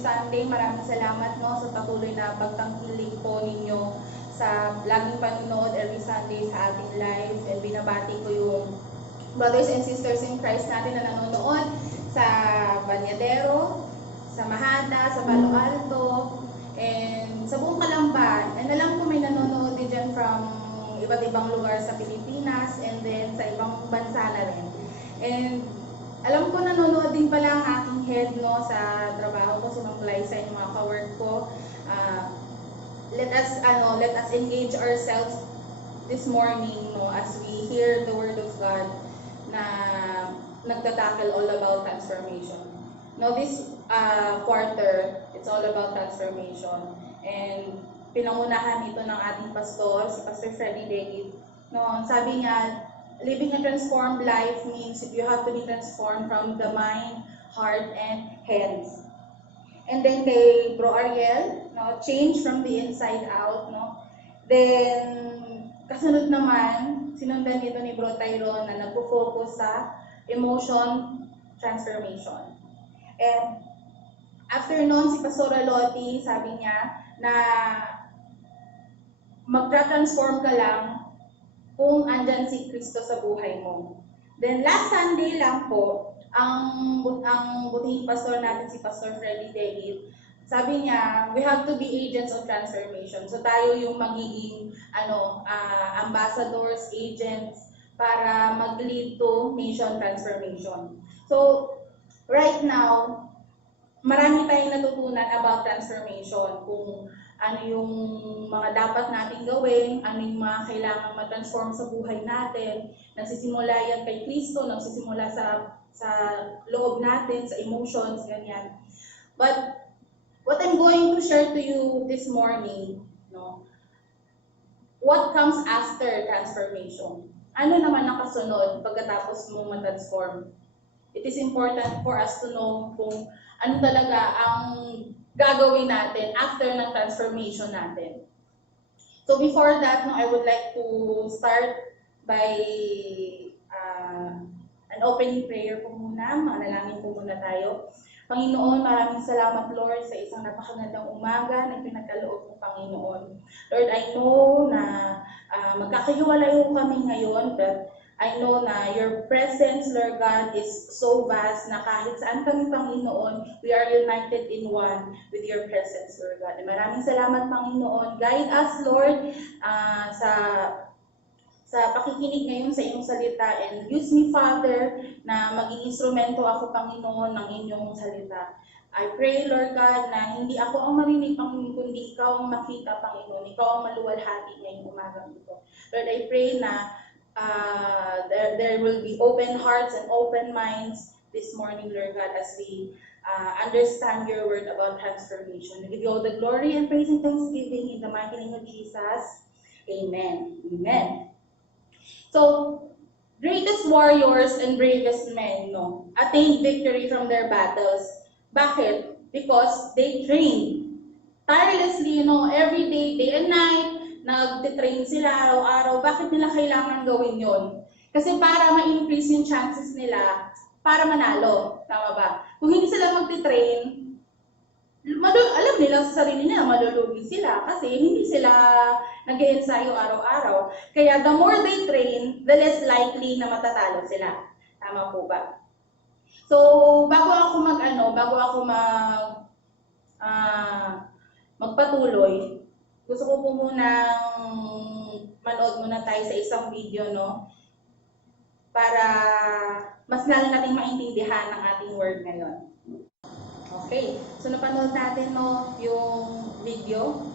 Sunday. Maraming salamat no, sa patuloy na pagtangkilik po ninyo sa laging panunood every Sunday sa ating lives. And binabati ko yung brothers and sisters in Christ natin na nanonood sa Banyadero, sa Mahata, sa Palo Alto, and sa buong Kalamban. And alam ko may nanonood din dyan from iba't ibang lugar sa Pilipinas and then sa ibang bansa na rin. And alam ko nanonood din pala ang aking head no, sa trabaho ko, sa mga Liza, yung mga ka-work ko. Let us engage ourselves this morning no, as we hear the Word of God na nagtatakal all about transformation. No, this quarter, it's all about transformation. And pinangunahan ito ng ating pastor, si Pastor Freddy David. No, sabi niya, living a transformed life means you have to be transformed from the mind, heart, and hands. And then kay Bro Ariel, no, change from the inside out. No? Then, kasunod naman, sinundan nito ni Bro Tyrone na nagpo-focus sa emotion transformation. And after noon, si Pastor Lotti, sabi niya na magtra-transform ka lang kung andyan si Kristo sa buhay mo. Then last Sunday lang po, ang butihing pastor natin si Pastor Freddy David, sabi niya, we have to be agents of transformation. So tayo yung magiging ambassadors, agents, para mag-lead to nation transformation. So right now, marami tayong natutunan about transformation, kung ano yung mga dapat nating gawin, ano yung mga kailangan ma-transform sa buhay natin. Nagsisimula yan kay Kristo, nagsisimula sa loob natin, sa emotions, ganyan. But what I'm going to share to you this morning, no, what comes after transformation? Ano naman ang kasunod pagkatapos mo ma-transform? It is important for us to know kung ano talaga ang gagawin natin after ng transformation natin. So before that, no, I would like to start by an opening prayer po muna. Manalangin po muna tayo. Panginoon, maraming salamat Lord sa isang napakagandang umaga na pinagkaloob mo, Panginoon. Lord, I know na magkakahiwalayo kami ngayon, but I know na your presence, Lord God, is so vast na kahit saan kami, Panginoon, we are united in one with your presence, Lord God. And maraming salamat, Panginoon. Guide us, Lord, sa pakikinig ngayon sa iyong salita, and use me, Father, na maging instrumento ako, Panginoon, ng inyong salita. I pray, Lord God, na hindi ako ang marinig, Panginoon, kundi ikaw ang makita, Panginoon. Ikaw ang maluwalhati ngayong umagang ito. Lord, I pray na there will be open hearts and open minds this morning, Lord God, as we understand your word about transformation. We give you all the glory and praise and thanksgiving in the mighty name of Jesus. Amen. Amen. So, greatest warriors and bravest men, no, attained victory from their battles. Bakit? Because they trained tirelessly, every day, day and night. Nag-train sila araw-araw. Bakit nila kailangan gawin yon? Kasi para ma-increase yung chances nila para manalo. Tama ba? Kung hindi sila mag-train, alam nila sa sarili nila, malulugi sila kasi hindi sila nag-e-ensayo araw-araw. Kaya the more they train, the less likely na matatalo sila. Tama po ba? So, bago ako magpatuloy, gusto ko po munang manood muna tayo sa isang video, no? Para mas lalo nating maintindihan ang ating word ngayon. Okay, so napanood natin, no, yung video.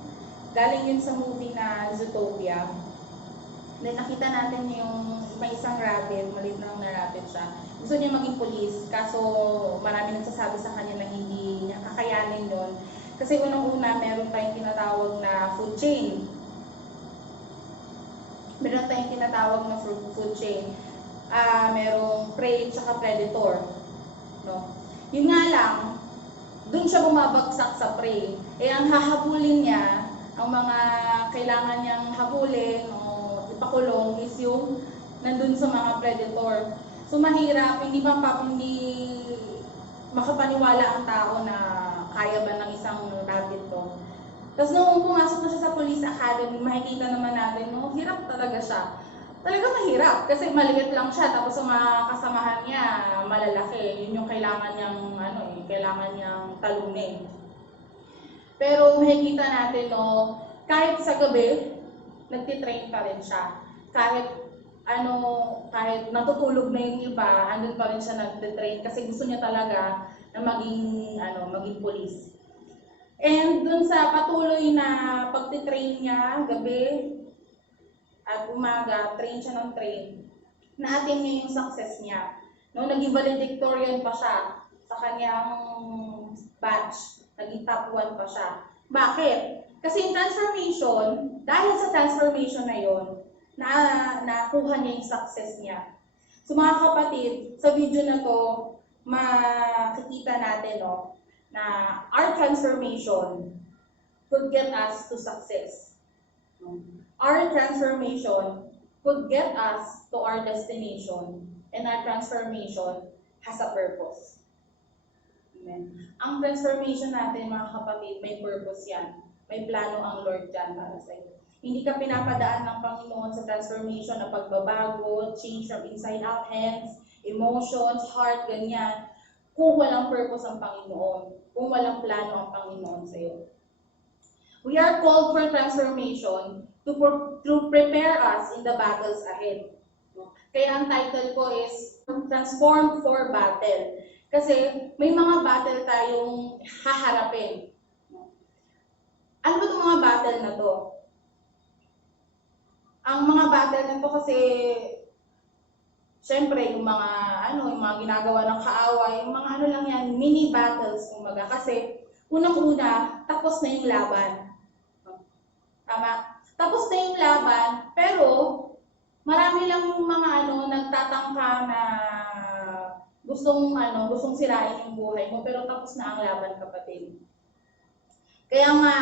Galing yun sa movie na Zootopia. Then nakita natin yung may isang rabbit, maliit na rabbit siya. Gusto niya maging police, kaso marami nagsasabi sa kanya na hindi niya kakayanin yun. Kasi unang-una, meron tayong tinatawag na food chain. Meron tayong tinatawag na food chain. Merong prey at predator. No? Yun nga lang, dun siya bumabagsak sa prey. Ang hahabulin niya, ang mga kailangan niyang habulin o ipakulong is yung nandun sa mga predator. So mahirap, hindi makapaniwala ang tao na kaya ba ng isang rabbit to. Tapos nung pumasok na siya sa police academy, makikita naman natin, no, hirap talaga siya. Talaga mahirap kasi maliit lang siya, tapos ang mga kasamahan niya malalaki. Yun yung kailangan niyang kailangan niyang talunin. Pero makikita natin, no, kahit sa gabi, nagtitrain pa rin siya. Kahit natutulog na yung iba, andun pa rin siya nagtitrain kasi gusto niya talaga na maging police. And dun sa patuloy na pagtitrain niya, gabi at umaga, train siya ng train, na-attain niya yung success niya. No, naging valedictorian pa siya sa kanyang batch, naging top 1 pa siya. Bakit? Kasi yung transformation, dahil sa transformation na yon, nakuha niya yung success niya. So mga kapatid, sa video na to, makikita natin, no, na our transformation could get us to success. Our transformation could get us to our destination, and our transformation has a purpose. Amen. Ang transformation natin, mga kapatid, may purpose yan. May plano ang Lord dyan para sa iyo. Hindi ka pinapadaan ng Panginoon sa transformation na pagbabago, change from inside out, hands, emotions, heart, ganyan, kung walang purpose ang Panginoon, kung walang plano ang Panginoon sa iyo. We are called for transformation to prepare us in the battles ahead. Kaya ang title ko is Transformed for Battle. Kasi may mga battle tayong haharapin. Ano ba itong mga battle na to? Ang mga battle na to kasi, syempre, yung mga ginagawa ng kaaway, yung mga lang yan, mini battles, kumbaga. Kasi, unang-una, tapos na yung laban. Tama? Tapos na yung laban, pero, marami lang yung mga nagtatangka na gustong sirain yung buhay mo, pero tapos na ang laban, kapatid. Kaya nga,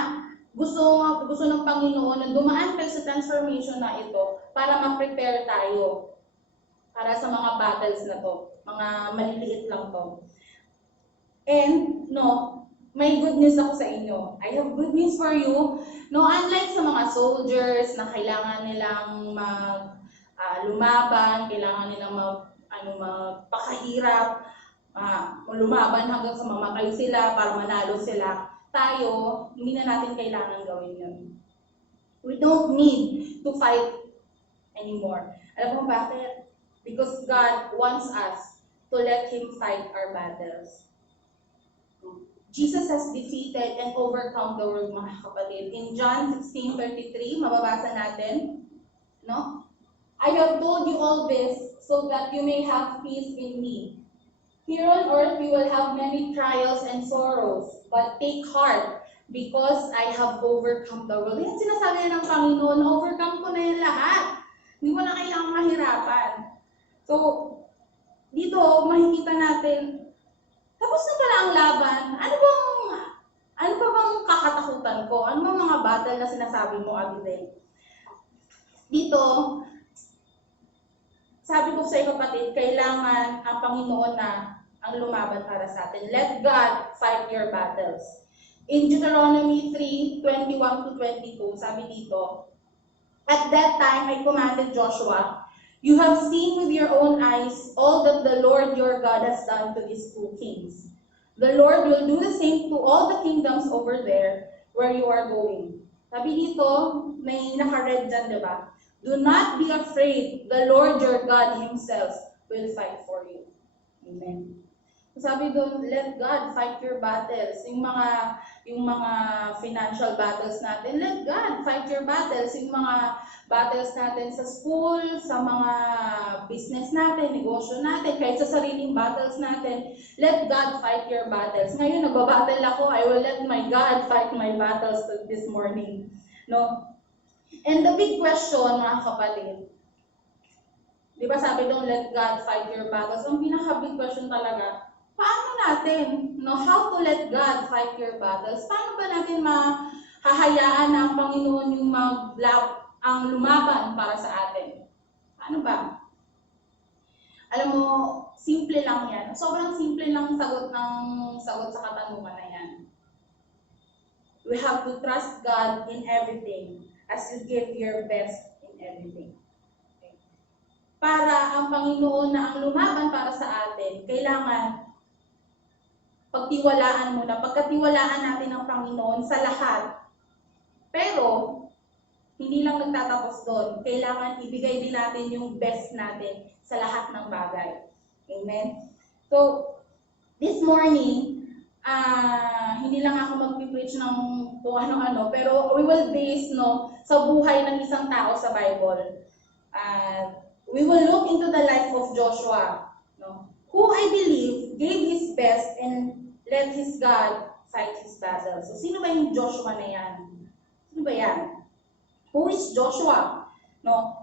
gusto ng Panginoon na dumaan tayo sa transformation na ito para ma-prepare tayo para sa mga battles na to, mga maliliit lang to. And, may good news ako sa inyo. I have good news for you. Unlike sa mga soldiers na kailangan nilang lumaban, kailangan nilang magpakahirap, lumaban hanggang sa mamatay sila para manalo sila. Tayo, hindi na natin kailangan gawin yun. We don't need to fight anymore. Alam mo bakit? Because God wants us to let Him fight our battles. Jesus has defeated and overcome the world, mga kapatid. In John 16:33, mababasa natin, I have told you all this so that you may have peace in me. Here on earth, you will have many trials and sorrows, but take heart, because I have overcome the world. Yan sinasabi ng Panginoon, overcome ko na yan lahat. Hindi mo na kailangang mahirapan. So, dito, makikita natin, tapos na pala ang laban. Ano pa bang kakatakutan ko? Ano bang mga battle na sinasabi mo, Abigail? Dito, sabi ko sa iyo, kapatid, kailangan ang Panginoon na ang lumaban para sa atin. Let God fight your battles. In Deuteronomy 3:21-22, sabi dito, at that time I commanded Joshua, you have seen with your own eyes all that the Lord your God has done to these two kings. The Lord will do the same to all the kingdoms over there where you are going. Sabi dito, may naka-red dyan, di ba? Do not be afraid. The Lord your God Himself will fight for you. Amen. Sabi doon, let God fight your battles. Yung mga financial battles natin, let God fight your battles. Yung mga battles natin sa school, sa mga business natin, negosyo natin, kahit sa sariling battles natin, let God fight your battles. Ngayon, nagbabattle ako, I will let my God fight my battles this morning. And the big question, mga kapatid, di ba sabi doon, let God fight your battles? Ang pinaka-big question talaga, paano natin, how to let God fight your battles? Paano ba natin mahahayaan na ang Panginoon yung ang lumaban para sa atin? Paano ba? Alam mo, simple lang yan. Sobrang simple lang sagot sa katanungan na yan. We have to trust God in everything as you give your best in everything. Okay? Para ang Panginoon na ang lumaban para sa atin, kailangan pagtiwalaan muna, pagkatiwalaan natin ang Panginoon sa lahat. Pero, hindi lang nagtatapos doon. Kailangan ibigay din natin yung best natin sa lahat ng bagay. Amen? So, this morning, hindi lang ako mag-preach ng kung ano-ano, pero we will base sa buhay ng isang tao sa Bible. We will look into the life of Joshua, who I believe gave his best and let his God fight his battle. So, sino ba yung Joshua na yan? Sino ba yan? Who is Joshua?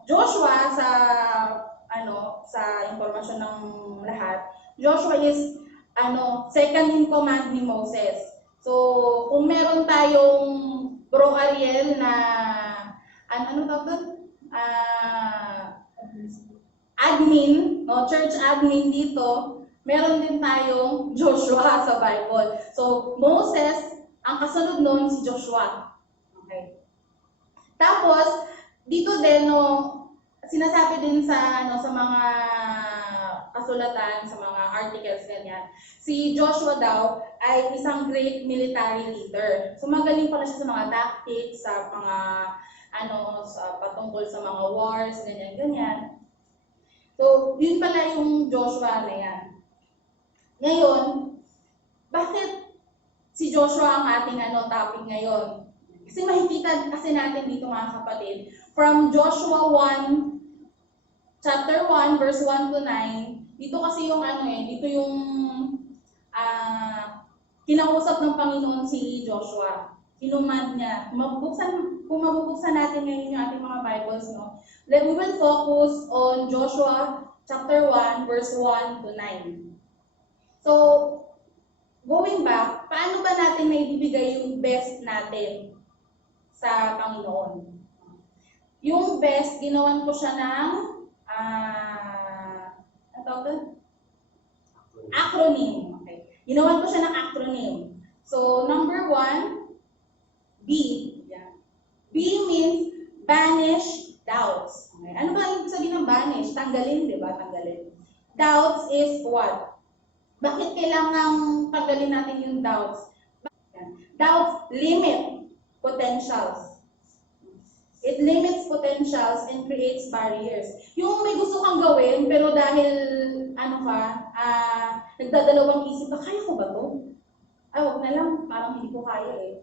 Joshua sa impormasyon ng lahat, Joshua is second in command ni Moses. So, kung meron tayong Bro Ariel na admin, church admin dito, meron din tayong Joshua sa Bible. So, Moses, ang kasunod nun si Joshua. Okay. Tapos, dito din, sinasabi din sa mga kasulatan, sa mga articles, ganyan, si Joshua daw ay isang great military leader. So, magaling pala siya sa mga tactics, sa mga, patungkol sa mga wars, ganyan. So, yun pala yung Joshua na yan. Ngayon, bakit si Joshua ang ating topic ngayon? Kasi makikita kasi natin dito mga kapatid, from Joshua 1, chapter 1, verse 1 to 9, dito kasi yung dito yung kinausap ng Panginoon si Joshua. Kinumand niya. Kung mabubuksan natin ngayon yung ating mga Bibles, then we will focus on Joshua chapter 1, verse 1 to 9. So, going back, paano ba natin naibibigay yung best natin sa Panginoon? Yung best, ginawan ko siya ng acronym. Okay. Ginawan ko siya ng acronym. So, number 1, B. Yeah. B means banish doubts. Okay. Ano ba yung sabihin ng banish? Tanggalin, di ba? Tanggalin. Doubts is what? Bakit kailangang tanggalin natin yung doubts? Doubts limit potentials. It limits potentials and creates barriers. Yung may gusto kang gawin, pero dahil, nagdadalawang isip ka, kaya ko ba to? Wag na lang, parang hindi ko kaya eh.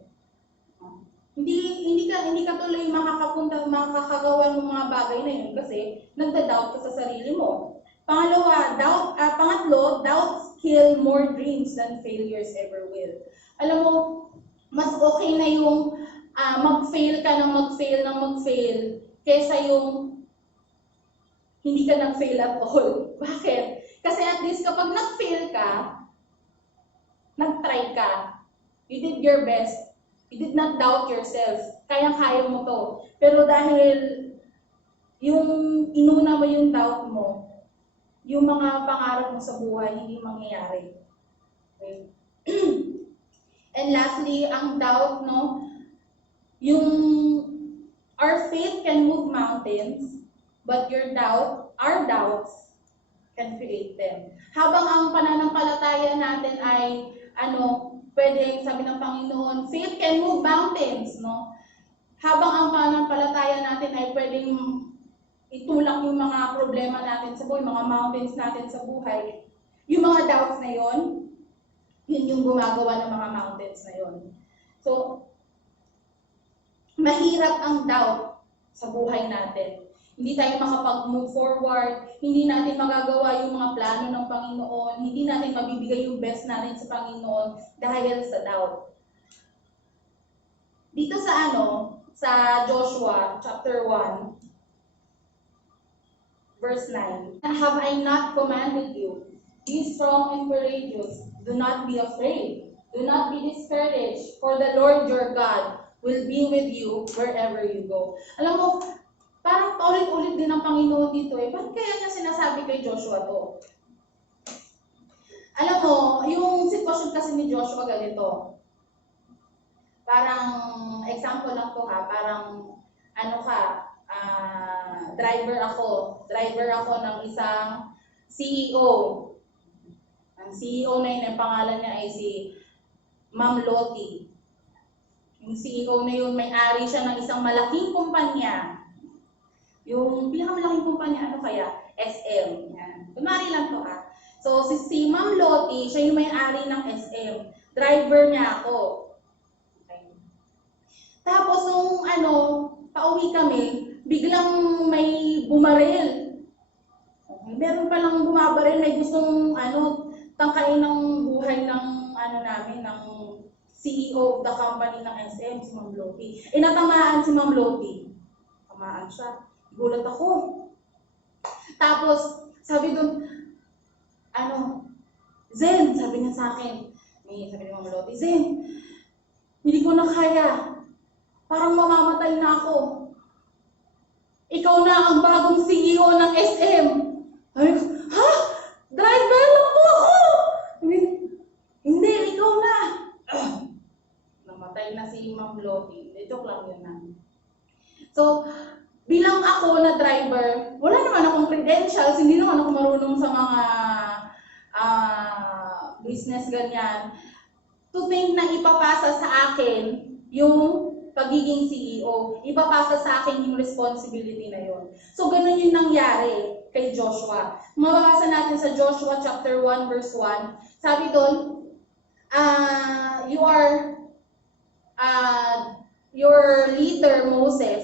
Hindi ka tuloy makakagawa ng mga bagay na yun kasi nagda-doubt ka sa sarili mo. Pangatlo, doubts kill more dreams than failures ever will. Alam mo, mas okay na yung mag-fail ka ng mag-fail kesa yung hindi ka nag-fail at all. Bakit? Kasi at least kapag nag-fail ka, nag-try ka, you did your best, you did not doubt yourself, kayang-kaya mo to. Pero dahil yung inuna mo yung doubt mo, yung mga pangarap mo sa buhay, hindi mangyayari. Okay? And lastly, ang doubt, our faith can move mountains, but our doubts can create them. Habang ang pananampalataya natin ay, pwede, sabi ng Panginoon, faith can move mountains, Habang ang pananampalataya natin ay pwedeng itulak yung mga problema natin sa buhay, mga mountains natin sa buhay, yung mga doubts na yun yung gumagawa ng mga mountains na yun. So, mahirap ang doubt sa buhay natin. Hindi tayo makapag-move forward, hindi natin magagawa yung mga plano ng Panginoon, hindi natin mabibigay yung best natin sa Panginoon dahil sa doubt. Dito sa Joshua chapter 1, verse 9, have I not commanded you? Be strong and courageous. Do not be afraid. Do not be discouraged, for the Lord your God will be with you wherever you go. Alam mo, parang paulit-ulit din ang Panginoon dito eh. Bakit kaya niya sinasabi kay Joshua to? Alam mo, yung sitwasyon kasi ni Joshua ganito. parang, example lang to ha, parang, ano ka, driver ako. Driver ako ng isang CEO. Ang CEO na yun, ang pangalan niya ay si Ma'am Lottie. Yung CEO na yun, may-ari siya ng isang malaking kumpanya. Yung pinakamalaking kumpanya, ano kaya? SM. Yan. Kunwari lang to ha. So, si Ma'am Lottie, siya yung may-ari ng SM. Driver niya ako. Okay. Tapos, nung pauwi kami, biglang may bumaril. Okay. Meron palang bumabaril, may gustong, tangkain ng buhay ng, namin, ng CEO of the company ng SM, si Ma'am Lottie. Natamaan si Ma'am Lottie. Tamaan siya. Gulat ako. Tapos, sabi doon, Zen, sabi niya sa akin, sabi ni Ma'am Lottie, Zen, hindi ko na kaya. Parang mamamatay na ako. Ikaw na ang bagong CEO ng SM. Sabi ko, ha? Driver lang po ako! Hindi, ikaw na. Namatay na si Ma'am Lottie. Joke lang yun na. So, bilang ako na driver, wala naman akong credentials, hindi naman ako marunong sa mga business ganyan. To think na ipapasa sa akin yung pagiging CEO, ipapasa sa akin yung responsibility na yun. So, ganun yung nangyari kay Joshua. Mababasa natin sa Joshua chapter 1 verse 1, sabi doon, your leader Moses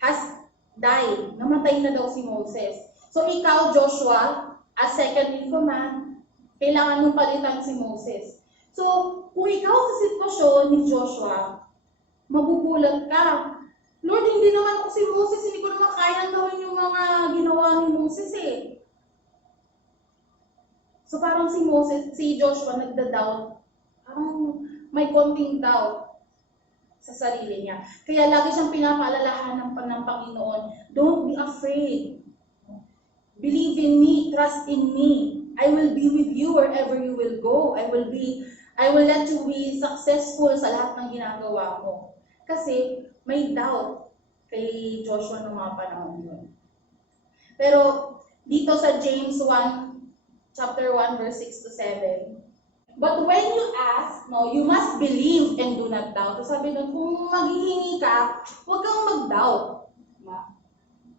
has died. Namatay na daw si Moses. So, ikaw, Joshua, as second in command, kailangan mong palitan si Moses. So, kung ikaw sa sitwasyon ni Joshua, magugulat ka. Lord, hindi naman ako si Moses, hindi ko naman kayang gawin yung mga ginawa ni Moses eh. So parang si Joshua nagda-doubt, parang may konting doubt sa sarili niya. Kaya lagi siyang pinapaalalahanan ng Panginoon, don't be afraid. Believe in me, trust in me. I will be with you wherever you will go. I will let you be successful sa lahat ng ginagawa mo. Kasi may doubt kay Joshua ng mga panahon yun. Pero dito sa James 1, chapter 1, verse 6 to 7, but when you ask, you must believe and do not doubt. So sabi doon, kung maghihingi ka, huwag kang mag-doubt.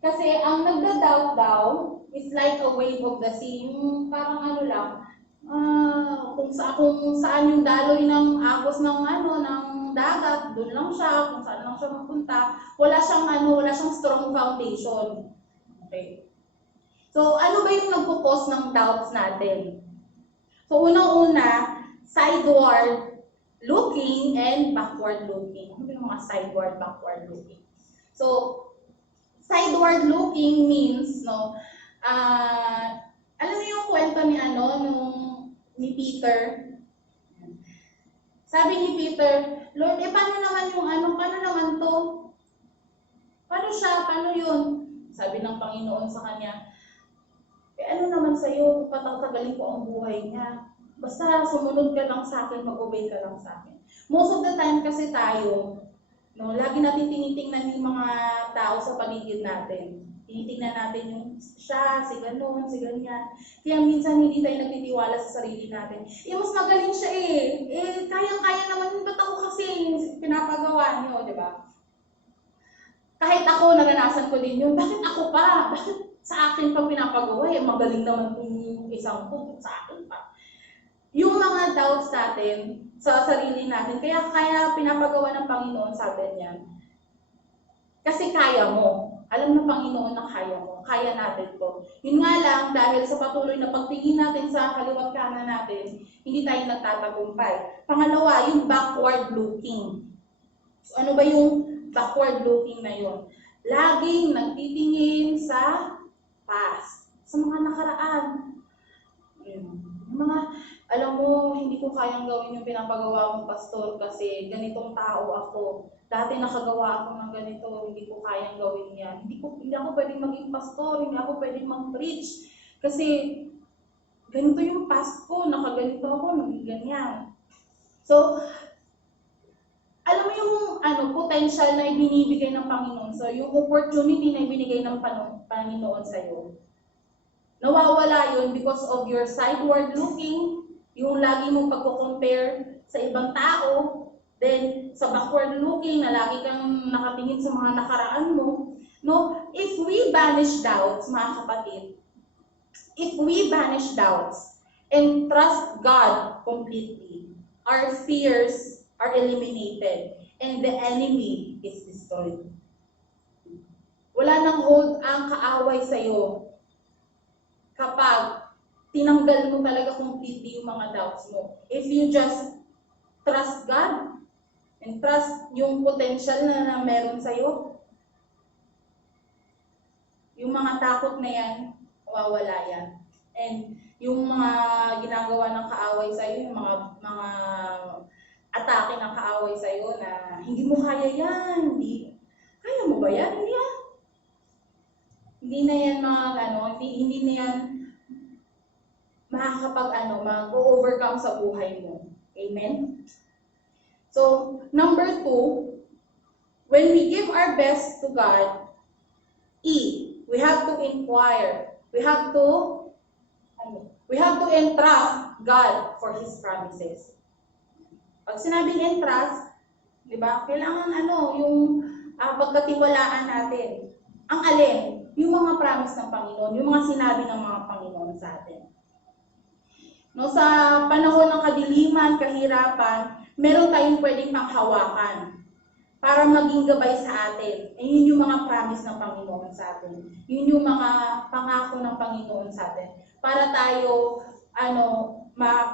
Kasi ang nagda-doubt daw is like a wave of the sea. Yung parang kung saan yung daloy ng agos ng dagat, doon lang siya, kung saan lang siya mapunta, wala siyang strong foundation. Okay. So, ano ba yung nagpo-cause ng doubts natin? So, unang-una, sideward looking and backward looking. Ano ba yung mga sideward, backward looking? So, sideward looking means, alam niyo yung kwento ni Peter? Sabi ni Peter, Lord, paano naman to? Paano yun? Sabi ng Panginoon sa kanya, ano naman sa'yo, patatagalin ko ang buhay niya. Basta sumunod ka lang sa akin, mag-obey ka lang sa akin. Most of the time kasi tayo, lagi natin tinitingnan yung mga tao sa paligid natin. Tinitingnan natin yung siya, si gano'n, si ganyan. Kaya minsan hindi tayo nagtitiwala sa sarili natin. Mas magaling siya kayang-kaya naman yung ba't ako kasi pinapagawa niyo, di ba? Kahit ako, naranasan ko din yun. Bakit ako pa? Bakit sa akin pa pinapagawa? Magaling naman yung isang ko, sa akin pa. Yung mga doubts natin sa sarili natin, kaya pinapagawa ng Panginoon, sabi niya, kasi kaya mo. Alam ng Panginoon na kaya mo. Kaya natin to. Yun nga lang, dahil sa patuloy na pagtingin natin sa kaliwat kanan natin, hindi tayo nagtatagumpay. Pangalawa, yung backward looking. So ano ba yung backward looking na yun? Laging nagtitingin sa past, sa mga nakaraan. Alam mo, hindi ko kayang gawin yung pinapagawa mong pastor kasi ganitong tao ako. Dati nakagawa ako ng ganito, hindi ko kayang gawin yan. Hindi ako pwedeng maging pastor, hindi ako pwedeng mag-preach. Kasi ganito yung past ko, nakaganito ako, naging ganyan. So, alam yung potential na ibinibigay ng Panginoon. So, yung opportunity na ibinigay ng Panginoon sa'yo. Nawawala yun because of your sideward looking, yung lagi mong pagko-compare sa ibang tao, then sa backward looking na lagi kang nakatingin sa mga nakaraan mo. No, if we banish doubts, mga kapatid, if we banish doubts and trust God completely, our fears are eliminated and the enemy is destroyed. Wala nang hold ang kaaway sa'yo kapag tinanggal mo talaga completely yung mga doubts mo. If you just trust God and trust yung potential na meron sa'yo, yung mga takot na yan, mawawala yan. And yung mga ginagawa ng kaaway sa'yo, yung mga atake ng kaaway sa'yo na hindi mo kaya yan, kaya mo ba yan? Hindi yan. Hindi na yan hindi na yan mag-overcome sa buhay mo. Amen? So, number 2, when we give our best to God, we have to inquire. We have to entrust God for His promises. Pag sinabing entrust, di ba, kailangan yung pagkatiwalaan natin. Ang alin? Yung mga promise ng Panginoon, yung mga sinabi ng mga Panginoon sa atin. No, sa panahon ng kadiliman, kahirapan, meron tayong pwedeng panghawakan para maging gabay sa atin. E yun yung mga promise ng Panginoon sa atin. Yun yung mga pangako ng Panginoon sa atin. Para tayo,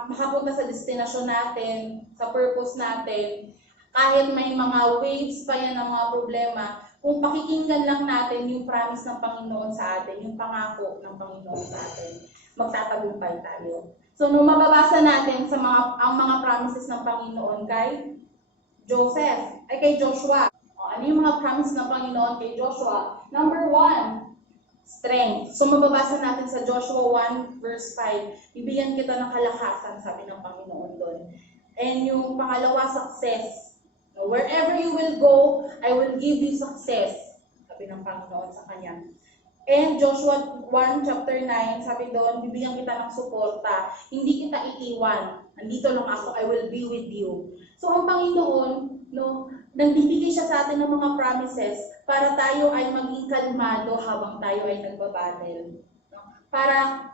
makapunta sa destinasyon natin, sa purpose natin, kahit may mga waves pa yan ng mga problema, kung pakikinggan lang natin yung promise ng Panginoon sa atin, yung pangako ng Panginoon sa atin, magtatagumpay tayo. So, nung mababasa natin sa ang mga promises ng Panginoon kay Joshua. Ano yung mga promise ng Panginoon kay Joshua? Number 1, strength. So, mababasa natin sa Joshua 1 verse 5, bibigyan kita ng kalakasan, sabi ng Panginoon doon. And yung pangalawa, success. Wherever you will go, I will give you success, sabi ng Panginoon sa kanya. And Joshua 1 chapter 9, sabi doon, bibigyan kita ng suporta. Hindi kita iiwan. Nandito lang ako, I will be with you. So ang Panginoon, nagbibigay siya sa atin ng mga promises para tayo ay maging kalmado habang tayo ay nagbabattle. Para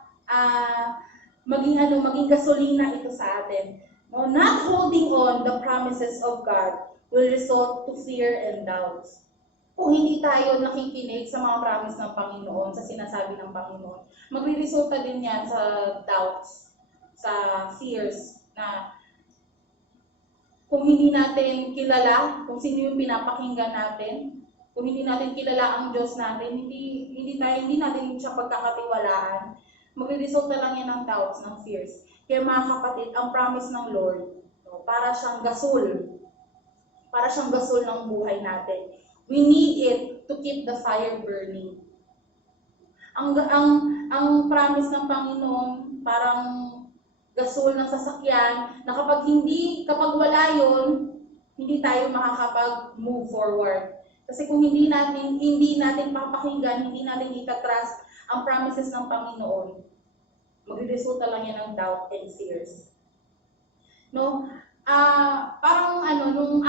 maging gasolina ito sa atin. Not holding on the promises of God will result to fear and doubts. Kung hindi tayo nakikinig sa mga promise ng Panginoon, sa sinasabi ng Panginoon, magre-resulta din yan sa doubts, sa fears, na kung hindi natin kilala kung sino yung pinapakinggan natin, kung hindi natin kilala ang Diyos natin, hindi natin siya pagkakatiwalaan, magre-resulta lang yan ng doubts, ng fears. Kaya mga kapatid, ang promise ng Lord, para siyang gasol ng buhay natin. We need it to keep the fire burning. Ang promise ng Panginoon, parang gasol ng sasakyan, na kapag wala yun, hindi tayo makakapag-move forward. Kasi kung hindi natin papakinggan, hindi natin itatrust ang promises ng Panginoon, magre-resulta lang yan ng doubt and fears. Parang nung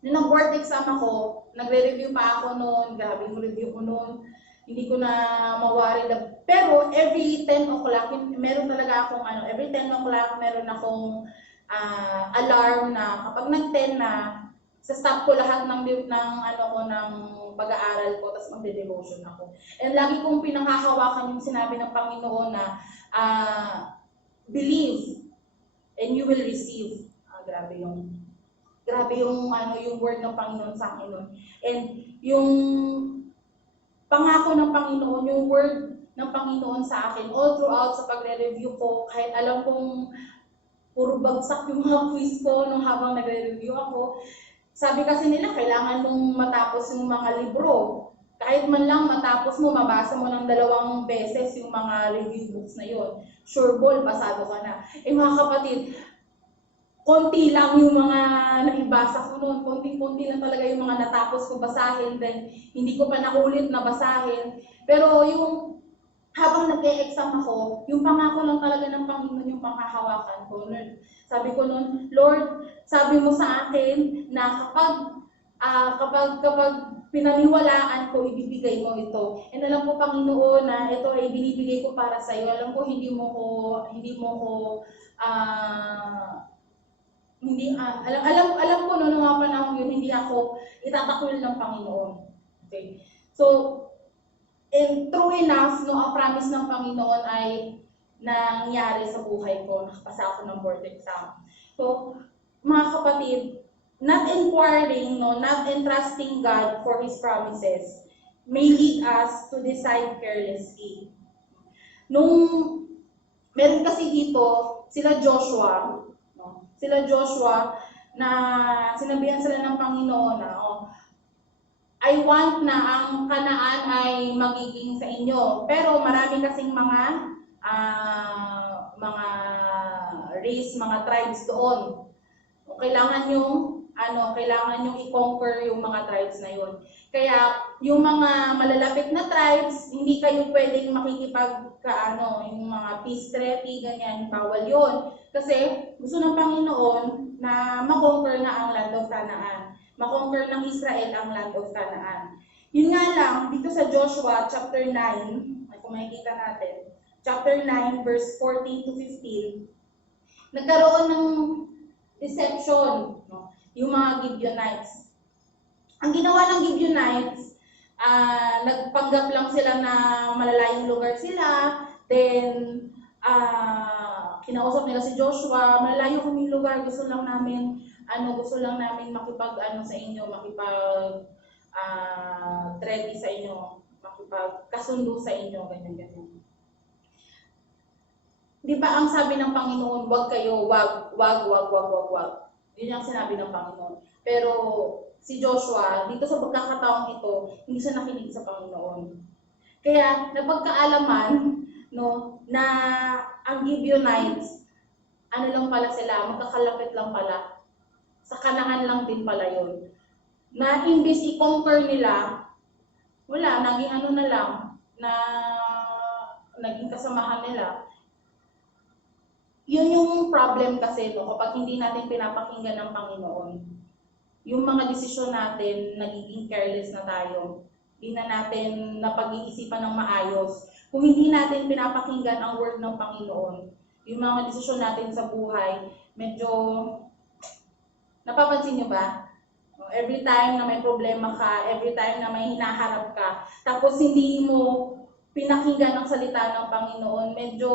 nag-board exam ako, nagre-review pa ako noon, grabe yung review ko noon, hindi ko na mawari. Pero every 10 o'clock, meron talaga akong every 10 o'clock meron akong alarm na kapag nag-10 na, sa-stop ko lahat ng pag-aaral ko, tapos magde-devotion ako. And lagi kong pinanghahawakan yung sinabi ng Panginoon na believe and you will receive. Grabe yung word ng Panginoon sa akin nun. And yung pangako ng Panginoon, yung word ng Panginoon sa akin, all throughout sa pagre-review ko, kahit alam kong puro bagsak yung mga quiz ko nung habang nagre-review ako, sabi kasi nila, kailangan nung matapos yung mga libro. Kahit man lang matapos mo, mabasa mo ng 2 beses yung mga review books na yun. Sure ball, basado ka na. Mga kapatid, konti lang yung mga naibasa ko noon. Konti-konti lang talaga yung mga natapos ko basahin. Then, hindi ko pa naulit na basahin. Pero yung habang nag-e-exam ako, yung pangako lang talaga ng Panginoon yung panghahawakan ko. Sabi ko noon, Lord, sabi mo sa akin na kapag pinaniwalaan ko, ibibigay mo ito. And alam ko, Panginoon, na ito ay binibigay ko para sa iyo. Alam ko, alam ko noong mga panahon yun, hindi ako itatakwil ng Panginoon. Okay? So, and true enough, no, ang promise ng Panginoon ay nangyari sa buhay ko. Nakapasa ako ng board exam. So, mga kapatid, not inquiring, no, not entrusting God for His promises may lead us to decide carelessly. Nung meron kasi dito, sila Joshua na sinabihan sila ng Panginoon na, I want na ang Kanaan ay magiging sa inyo. Pero marami kasing mga race, mga tribes doon. Kailangan yung i-conquer yung mga tribes na yun. Kaya yung mga malalapit na tribes, hindi kayo pwedeng yung mga peace treaty, ganyan, bawal yun. Kasi gusto ng Panginoon na ma-conquer na ang land of Canaan. Ma-conquer ng Israel ang land of Canaan. Yun nga lang, dito sa Joshua chapter 9, kung makikita natin, chapter 9, verse 14 to 15, nagkaroon ng deception, no? Yung mga Gibeonites. Ang ginawa ng Gibeonites, nagpanggap lang sila na malalayong lugar sila, then kinausap nila si Joshua, malalayo kaming lugar, gusto lang namin sa inyo, treaty sa inyo, makipagkasundo sa inyo, ganyan. Di ba ang sabi ng Panginoon, wag. Yun ang sinabi ng Panginoon. Pero si Joshua, dito sa pagkakataong ito, hindi siya nakinig sa Panginoon. Kaya napagkaalaman, no, na ang Gibeonites, lang pala sila, magkakalapit lang pala. Sa Kanaan lang din pala yun. Na imbis i-conquer nila, wala, naging kasamahan nila. Yun yung problem kasi, no, kapag hindi natin pinapakinggan ng Panginoon. Yung mga desisyon natin, nagiging careless na tayo. Hindi na natin napag-iisipan ng maayos. Kung hindi natin pinapakinggan ang word ng Panginoon, yung mga desisyon natin sa buhay, medyo, napapansin nyo ba? Every time na may problema ka, every time na may hinaharap ka, tapos hindi mo pinakinggan ang salita ng Panginoon, medyo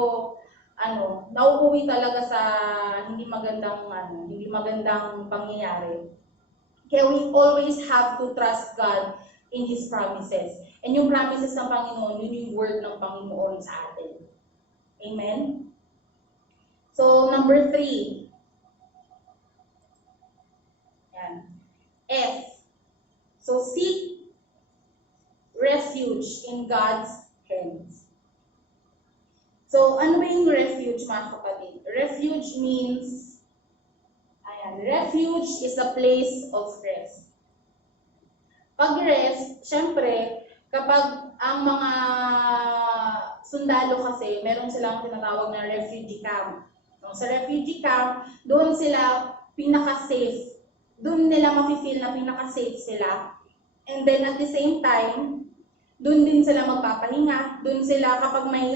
nauuwi talaga sa hindi magandang pangyayari. Kaya we always have to trust God in His promises. And yung promises ng Panginoon, yun yung word ng Panginoon sa atin. Amen? So, number 3. Yan. F. So, seek refuge in God's hands. So, ano ba yung refuge, mga kapatid? Refuge means, refuge is a place of rest. Pag rest, syempre, kapag ang mga sundalo kasi, meron silang tinatawag na refugee camp. So, sa refugee camp, doon sila pinaka-safe. Doon nila mafe-feel na pinaka-safe sila. And then at the same time, doon din sila magpapahinga. Doon sila kapag may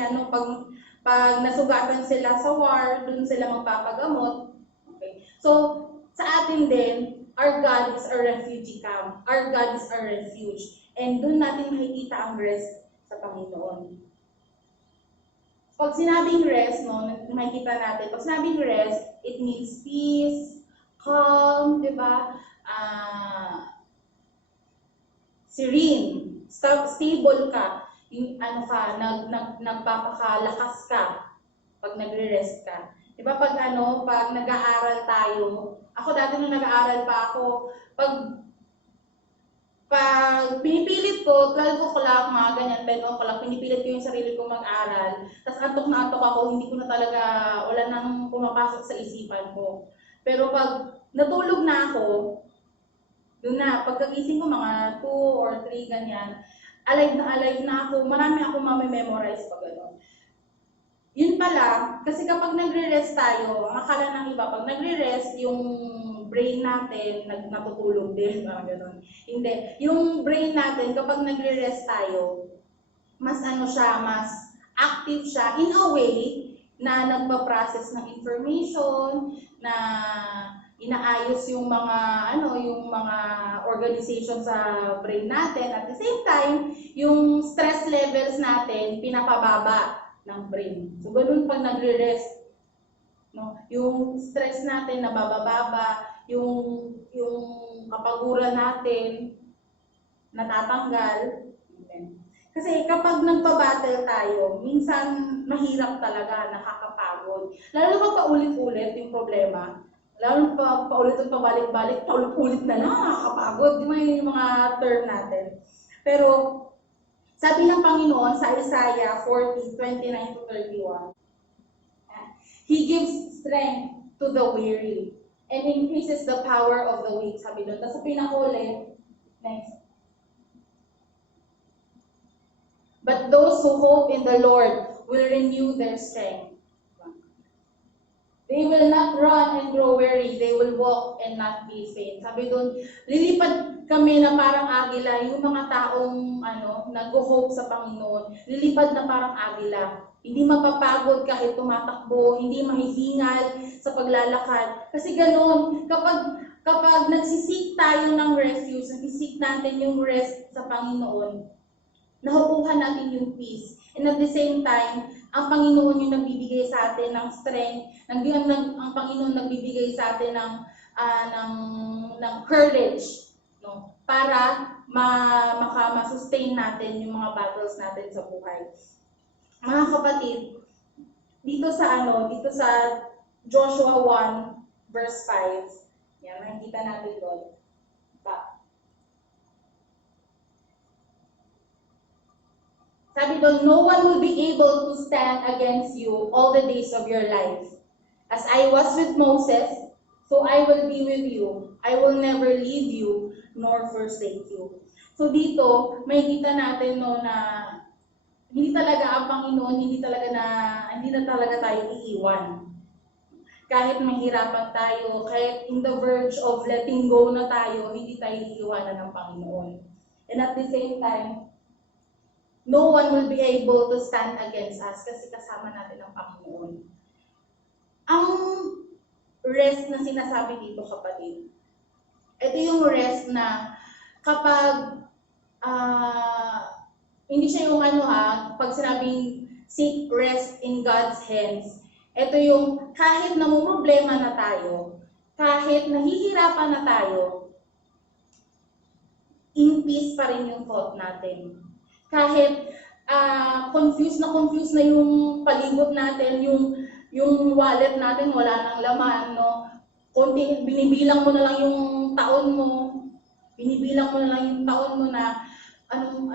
pag nasugatan sila sa war, doon sila magpapagamot. Okay. So, sa atin din, our God is our refugee camp. Our God is our refuge. And doon natin makikita ang rest sa Panginoon. Pag sinabing rest, no, makikita natin, pag sinabing rest, it means peace, calm, di ba? Serene, stable ka. Yung nagpapakalakas ka pag nagre-rest ka. Di ba pag nag-aaral tayo, ako dati nung nag-aaral pa ako, pag pinipilit ko, 12 o'clock, mga ganyan, 10 o'clock, pinipilit ko yung sarili ko mag-aral, tapos antok na antok ako, hindi ko na talaga, wala nang pumapasok sa isipan ko. Pero pag natulog na ako, doon na, pagkagising ko mga 2 or 3 ganyan, alive na ako, marami akong mamememorize pag gano'n. Yun pala, kasi kapag nagre-rest tayo, ang akala ng iba, pag nagre-rest, yung brain natin, natutulog din, mga gano'n. Hindi. Yung brain natin, kapag nagre-rest tayo, mas ano siya, mas active siya in a way na nagpa-process ng information, na inaayos yung mga yung mga organization sa brain natin. At the same time, yung stress levels natin pinapababa ng brain. So ganun pag nagre-rest, no? Yung stress natin nabababa, yung kapaguran natin natatanggal. Kasi kapag nagpa-battle tayo, minsan mahirap talaga, nakakapagod. Lalo na paulit-ulit yung problema. Lalo na paulit-ulit, pabalik-balik, paulit-ulit na lang, nakakapagod. Di ba yung mga term natin? Pero sabi ng Panginoon sa Isaiah 40:29-31, He gives strength to the weary and increases the power of the weak. Sabi doon. Tapos sa pinakuli, next. But those who hope in the Lord will renew their strength. They will not run and grow weary. They will walk and not be faint. Sabi doon, lilipad kami na parang agila, yung mga taong nag-hope sa Panginoon, lilipad na parang agila. Hindi mapapagod kahit tumatakbo, hindi mahihingal sa paglalakad. Kasi ganoon, kapag nagsisik tayo ng refuge, nagsisik natin yung rest sa Panginoon, nakukuha natin yung peace. And at the same time, ang Panginoon yung nagbibigay sa atin ng strength, ang Panginoon nagbibigay sa atin ng courage, no? Para ma-sustain natin yung mga battles natin sa buhay. Mga kapatid, dito sa Joshua 1 verse 5, yan, nakikita natin doon. Sabi doon, no one will be able to stand against you all the days of your life. As I was with Moses, so I will be with you. I will never leave you nor forsake you. So dito, makikita natin na hindi talaga ang Panginoon, hindi na talaga tayo iiwan. Kahit mahirapan tayo, kahit in the verge of letting go na tayo, hindi tayo iiwanan ng Panginoon. And at the same time, no one will be able to stand against us kasi kasama natin ang Panginoon. Ang rest na sinasabi dito, kapatid, ito yung rest na kapag hindi siya yung pag sinabing seek rest in God's hands, ito yung kahit namumroblema na tayo, kahit nahihirapan na tayo, in peace pa rin yung thought natin. Kahit confused na yung palibot natin, yung wallet natin wala nang laman, no? Binibilang mo na lang yung taon mo, na anong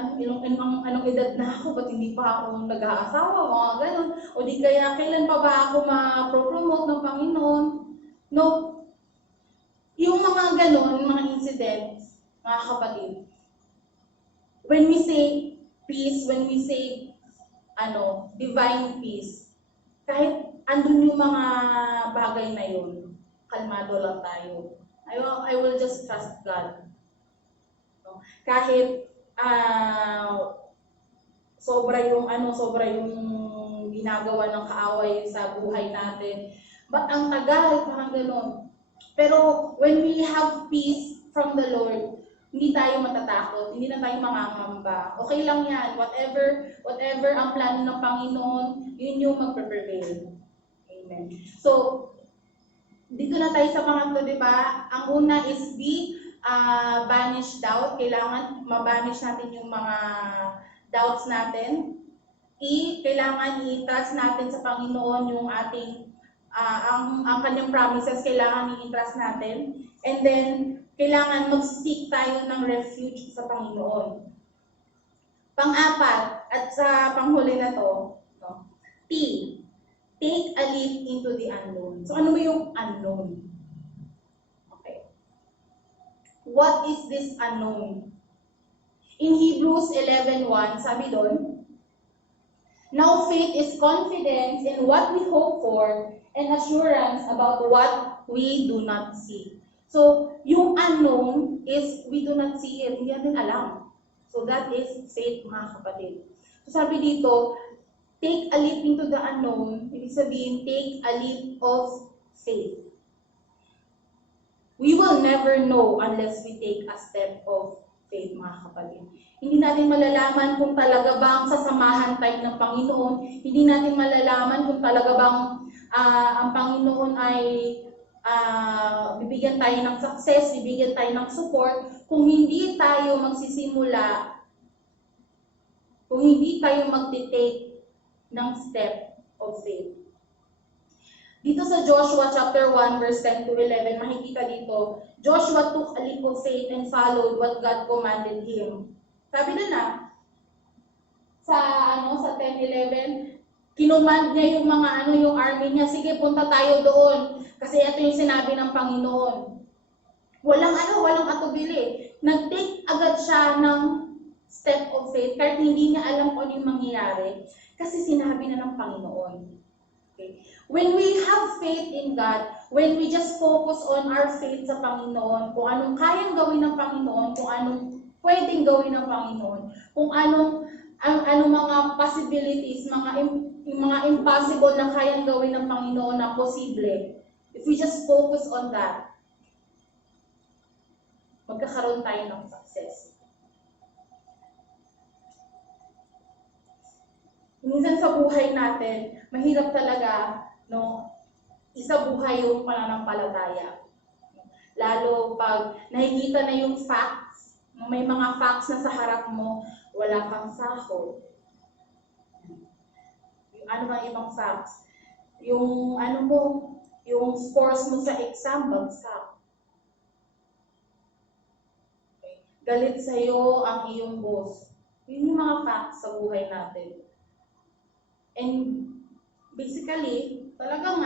edad na ako, ba't hindi pa ako nag-aasawa, mga ganun. O di kaya, kailan pa ba ako ma-promote ng Panginoon? No. Yung mga ganun, mga incidents, mga kapatid, when we say peace, when we say divine peace, kahit andun yung mga bagay na yun, kalmado lang tayo. I will just trust God. No? Kahit sobra yung ginagawa ng kaaway sa buhay natin. But ang tagal, parang gano'n. Pero when we have peace from the Lord, hindi tayo matatakot, hindi na tayo mangangamba. Okay lang yan. Whatever ang plano ng Panginoon, yun yung magpe-prevail. Amen. So, dito na tayo sa pangatlo, di ba? Ang una is banish doubt. Kailangan mabanish natin yung mga doubts natin. Kailangan i-trust natin sa Panginoon yung ating, ang kanyang promises, kailangan i-trust natin. And then, kailangan mag-seek tayo ng refuge sa Panginoon. Pang-apat, at sa panghuli na to, T, take a leap into the unknown. So ano ba yung unknown? what is this unknown? In Hebrews 11:1, sabi doon, now faith is confidence in what we hope for and assurance about what we do not see. So, yung unknown is we do not see it, hindi natin alam. So, that is faith, mga kapatid. So, sabi dito, take a leap into the unknown, ibig sabihin, take a leap of faith. We will never know unless we take a step of faith, mga kapatid. Hindi natin malalaman kung talaga bang sasamahan tayo ng Panginoon. Hindi natin malalaman kung talaga bang ang Panginoon ay bibigyan tayo ng success, bibigyan tayo ng support, kung hindi tayo magsisimula, kung hindi tayo magtitake ng step of faith. Dito sa Joshua chapter 1 verse 10 to 11, makikita dito, Joshua took a leap of faith and followed what God commanded him. Sabi na sa 10-11, kinumand niya yung mga yung army niya, sige punta tayo doon kasi ito yung sinabi ng Panginoon. Walang atubili. Nag-take agad siya ng step of faith kahit hindi niya alam kung ano yung mangyayari kasi sinabi na ng Panginoon. Okay. When we have faith in God, when we just focus on our faith sa Panginoon, kung anong kayang gawin ng Panginoon, kung anong pwedeng gawin ng Panginoon, kung anong mga possibilities, mga impossible na kayang gawin ng Panginoon na posible, if we just focus on that, magkakaroon tayo ng success. Minsan sa buhay natin, mahirap talaga, isabuhay yung pananampalataya. Lalo pag nakikita na yung facts, may mga facts na sa harap mo, wala kang sahod. Ano bang ibang facts? Yung yung scores mo sa exam, bagsak. Okay. Galit sa'yo ang iyong boss. Yun yung mga facts sa buhay natin. And basically, talagang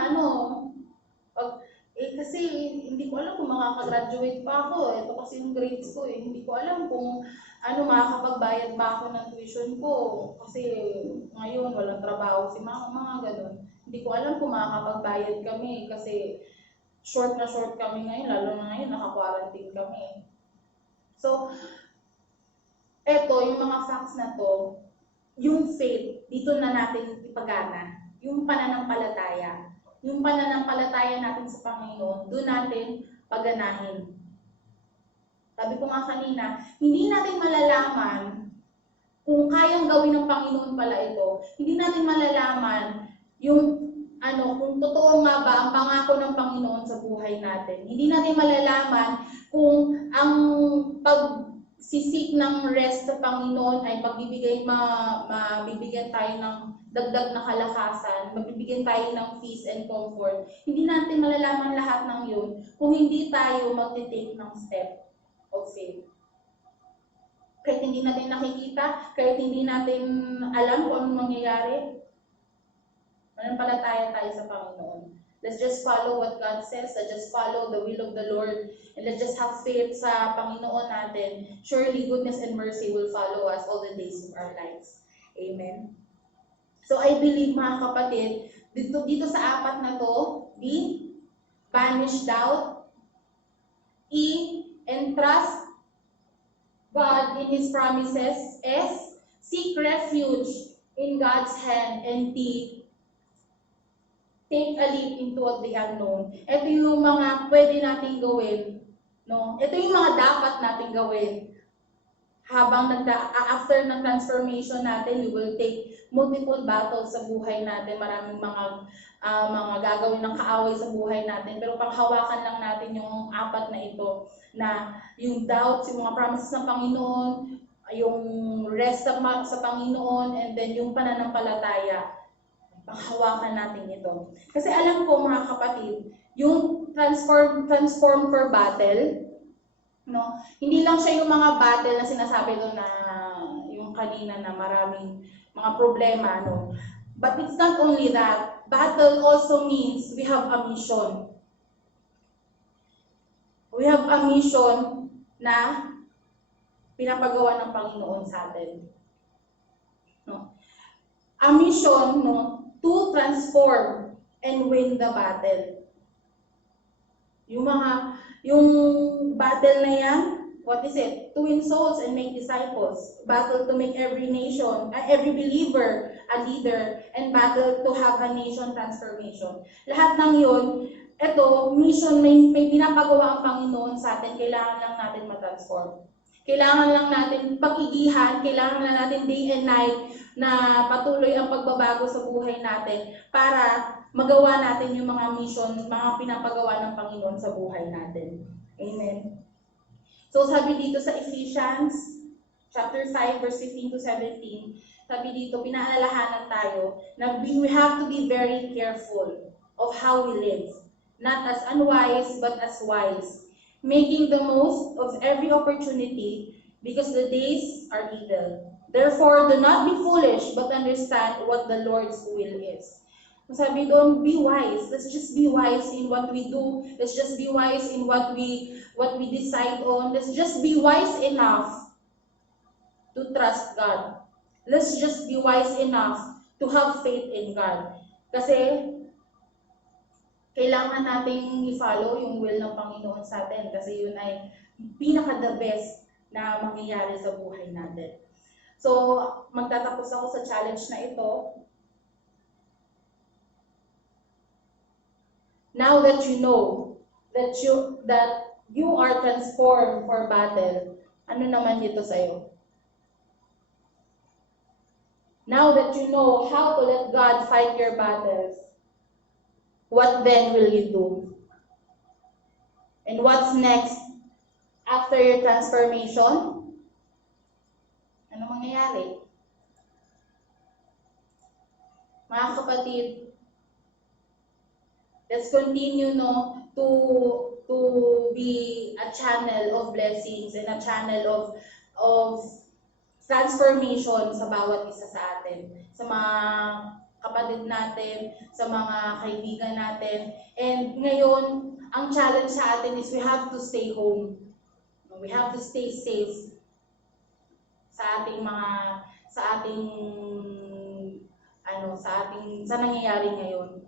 kasi hindi ko alam kung makakagraduate pa ako. Ito kasi yung grades ko eh. Hindi ko alam kung makakapagbayad ba ako ng tuition ko. Kasi ngayon walang trabaho si mama, mga ganun. Hindi ko alam kung makakapagbayad kami kasi short na short kami ngayon, lalo na ngayon naka-quarantine kami. So, eto, yung mga facts na to, yung faith, dito na natin ipagana. Yung pananampalataya. Yung pananampalataya natin sa Panginoon, doon natin paganahin. Sabi ko nga kanina, hindi natin malalaman kung kayang gawin ng Panginoon pala ito. Hindi natin malalaman kung totoo nga ba ang pangako ng Panginoon sa buhay natin. Hindi natin malalaman kung ang pagsisik ng rest sa Panginoon ay mabibigyan tayo ng dagdag na kalakasan, mabibigyan tayo ng peace and comfort. Hindi natin malalaman lahat ng yun kung hindi tayo mag-take ng step of faith. Kahit hindi natin nakikita, kahit hindi natin alam kung anong mangyayari, manampalataya tayo sa Panginoon. Let's just follow what God says. Let's just follow the will of the Lord. And let's just have faith sa Panginoon natin. Surely goodness and mercy will follow us all the days of our lives. Amen. So I believe, mga kapatid, dito sa apat na to, B, banish doubt, E, entrust God in His promises, S, seek refuge in God's hand, and T, take a leap into the unknown. Ito yung mga pwede nating gawin. Ito yung mga dapat nating gawin. After ng transformation natin, we will take multiple battles sa buhay natin. Maraming mga gagawin ng kaaway sa buhay natin. Pero panghawakan lang natin yung apat na ito. Na yung doubts, yung mga promises ng Panginoon, yung rest sa Panginoon, and then yung pananampalataya. Panghawakan natin ito. Kasi alam ko, mga kapatid, yung transform for battle, hindi lang siya yung mga battle na sinasabi doon na yung kanina na maraming mga problema, But it's not only that. Battle also means we have a mission. We have a mission na pinapagawa ng Panginoon sa atin. No? A mission, no, to transform and win the battle. Yung battle na yan, what is it? To win souls and make disciples. Battle to make every nation, every believer a leader, and battle to have a nation transformation. Lahat ng yun, eto, mission, may pinapagawa ang Panginoon sa atin, kailangan lang natin matransform. Kailangan lang natin pag-igihan, kailangan lang natin day and night na patuloy ang pagbabago sa buhay natin para magawa natin yung mga mission, mga pinapagawa ng Panginoon sa buhay natin. Amen. So sabi dito sa Ephesians chapter 5 verse 15 to 17, sabi dito, pinaalalahanan tayo na we have to be very careful of how we live, not as unwise but as wise, making the most of every opportunity because the days are evil. Therefore, do not be foolish but understand what the Lord's will is. Sabi doon, be wise. Let's just be wise in what we do. Let's just be wise in what we decide on. Let's just be wise enough to trust God. Let's just be wise enough to have faith in God. Kasi kailangan nating i-follow yung will ng Panginoon sa atin kasi yun ay pinaka-the best na mangyayari sa buhay natin. So, magtatapos ako sa challenge na ito. Now that you know that you are transformed for battle, ano naman dito sa'yo? Now that you know how to let God fight your battles, what then will you do? And what's next after your transformation? Ano mangyayari? Mga kapatid, let's continue to be a channel of blessings and a channel of transformation sa bawat isa sa atin, sa mga kapatid natin, sa mga kaibigan natin. And ngayon, ang challenge sa atin is we have to stay home. We have to stay safe sa nangyayari ngayon.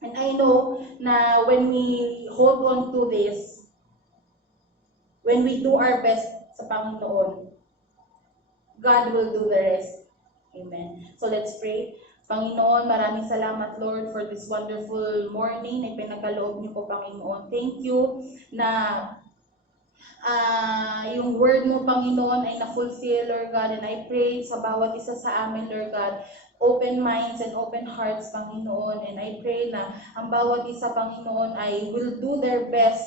And I know na when we hold on to this, when we do our best sa Panginoon, God will do the rest. Amen. So let's pray. Panginoon, maraming salamat, Lord, for this wonderful morning na pinagkaloob niyo po, Panginoon. Thank you na yung word mo, Panginoon, ay na-fulfill, Lord God. And I pray sa bawat isa sa amin, Lord God, open minds and open hearts, Panginoon. And I pray na ang bawat isa, Panginoon, ay will do their best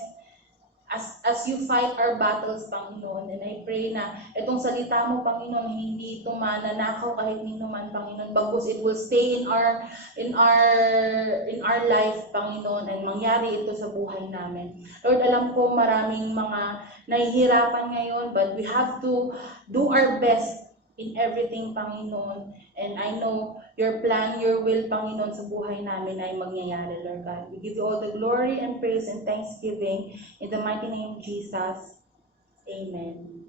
as you fight our battles, Panginoon. And I pray na itong salita mo, Panginoon, hindi ito mananakaw kahit nino man, Panginoon, bagkus it will stay in our life, Panginoon, and mangyari ito sa buhay namin. Lord, alam ko maraming mga nahihirapan ngayon, but we have to do our best in everything, Panginoon. And I know your plan, your will, Panginoon, sa buhay namin ay mangyayari, Lord God. We give you all the glory and praise and thanksgiving in the mighty name of Jesus. Amen.